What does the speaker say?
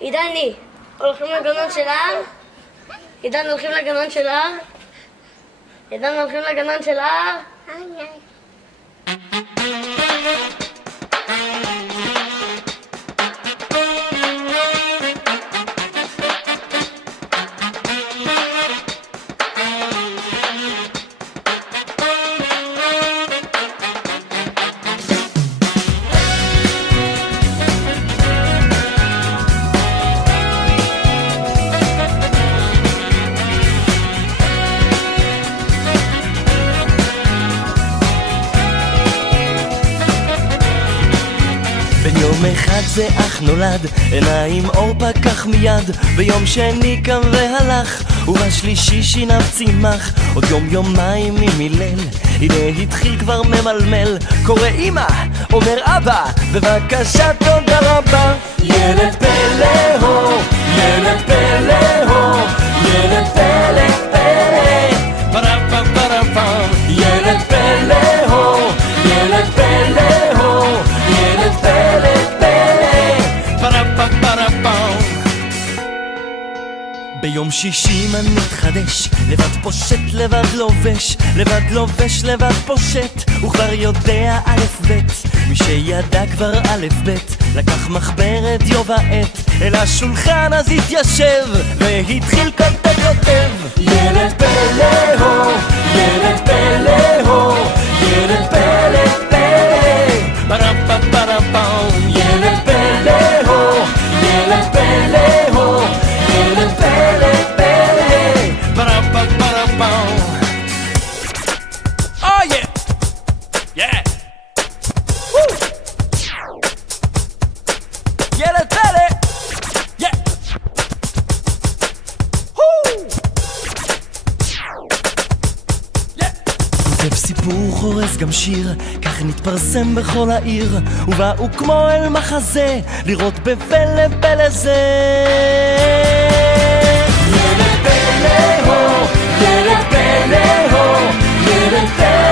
עידני, הולכים לגנון של ההר? עידן, הולכים לגנון של ההר? עידן, הולכים לגנון של ההר? ביום אחד זה אח נולד, עיניים אור פקח מיד. ביום שני קם והלך, ובשלישי שיניו צימח. עוד יום יומיים ממילל, הנה התחיל כבר ממלמל. קורא אמא, אומר אבא, בבקשה תודה רבה. ילד פלא הו, ילד פלא הו, ילד פלא פלא, פרפה פרפה. ילד פלא הו, ילד פלא הו, ילד פלא פלא, פרפה פרפה. ביום שישי מה מתחדש, לבד פושט לבד לובש, לבד לובש לבד פושט. הוא כבר יודע א' ב', מי שידע כבר א' ב', לקח מחברת יוב העט אל השולחן אז התיישב והתחיל כותב. ילד פלא הו, ילד פלא הו, ילד פלא פלא, פרפה פרפה. ילד פלא הו, ילד פלא הו, ילד פלא פלא, פרפה פרפה. Oh yeah, yeah. ילד פלא, yeah. כותב סיפור, חורס גם שיר, כך נתפרסם בכל העיר. ובאו כמו אל מחזה, לראות בפלא פלא זה. ילד פלא הו, ילד פלא הו, ילד פלא